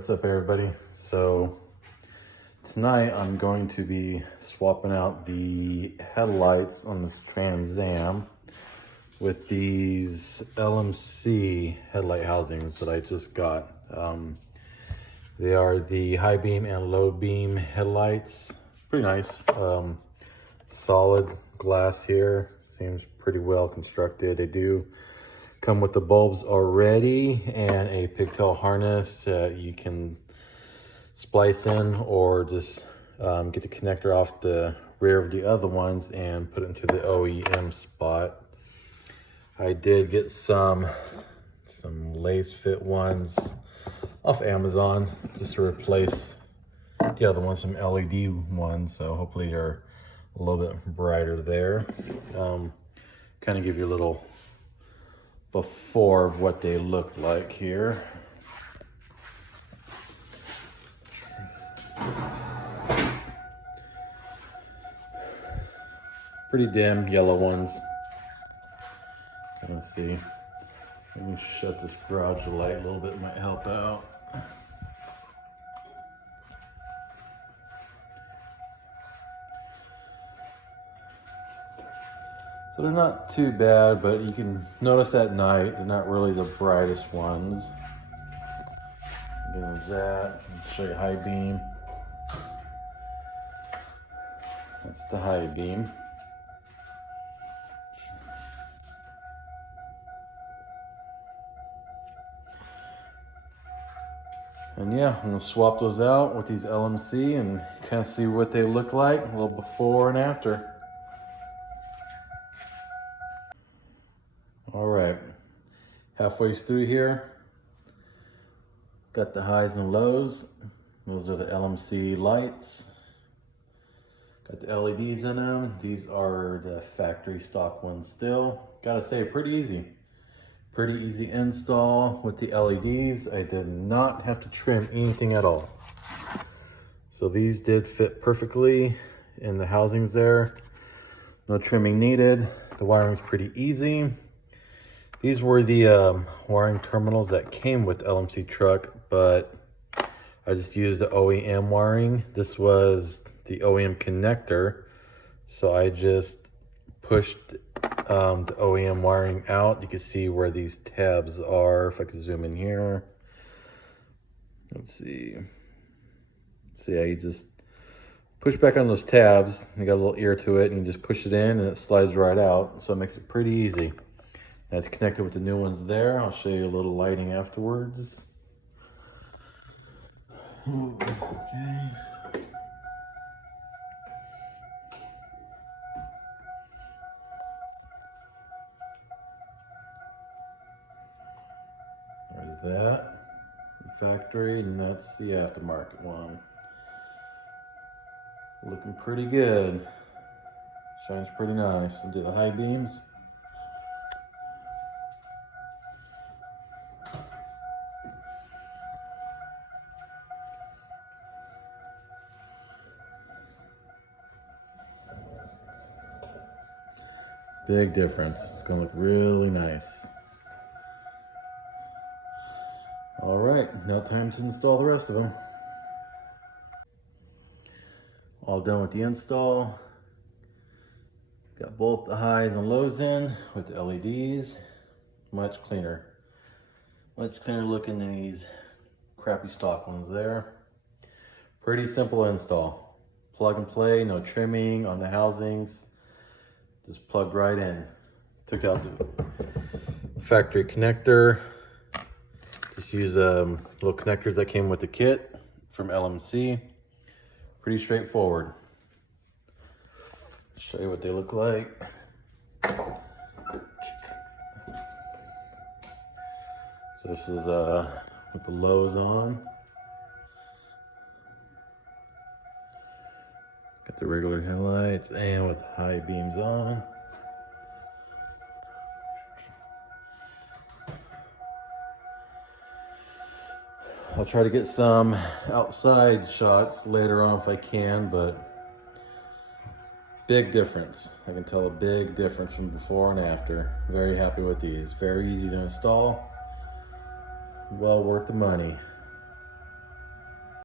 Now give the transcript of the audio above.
what's up everybody? So tonight I'm going to be swapping out the headlights on this Trans Am with these LMC headlight housings that I just got. They are the high beam and low beam headlights. Pretty nice. Solid glass here. Seems pretty well constructed. They do come with the bulbs already and a pigtail harness that you can splice in or just get the connector off the rear of the other ones and put it into the OEM spot. I did get some lace fit ones off Amazon just to replace the other ones, some LED ones, so hopefully they're a little bit brighter there. Kind of give you a little before of what they look like here. Pretty dim yellow ones. Let's see. Let me shut this garage light a little bit, might help out. So they're not too bad, but you can notice at night, they're not really the brightest ones. Again, there's that. I'll show you high beam. That's the high beam. And yeah, I'm gonna swap those out with these LMC and kind of see what they look like, a little before and after. All right, halfway through here, got the highs and lows. Those are the LMC lights. Got the LEDs in them. These are the factory stock ones still. Gotta say, pretty easy. Pretty easy install with the LEDs. I did not have to trim anything at all. So these did fit perfectly in the housings there. No trimming needed. The wiring's pretty easy. These were the wiring terminals that came with the LMC truck, but I just used the OEM wiring. This was the OEM connector, so I just pushed the OEM wiring out. You can see where these tabs are. If I could zoom in here. Let's see. So yeah, you just push back on those tabs. You got a little ear to it, and you just push it in, and it slides right out. So it makes it pretty easy. That's connected with the new ones there. I'll show you a little lighting afterwards. Okay. There's that. The factory, and that's the aftermarket one. Looking pretty good. Shines pretty nice. I'll do the high beams. Big difference. It's gonna look really nice. All right, now time to install the rest of them. All done with the install. Got both the highs and lows in with the LEDs. Much cleaner. Much cleaner looking than these crappy stock ones there. Pretty simple install. Plug and play, no trimming on the housings. Just plugged right in. Took out the factory connector. Just use little connectors that came with the kit from LMC. Pretty straightforward. Show you what they look like. So this is with the lows on. Got the regular headlights and with high beams on. I'll try to get some outside shots later on if I can, but big difference. I can tell a big difference from before and after. Very happy with these. Very easy to install. Well worth the money.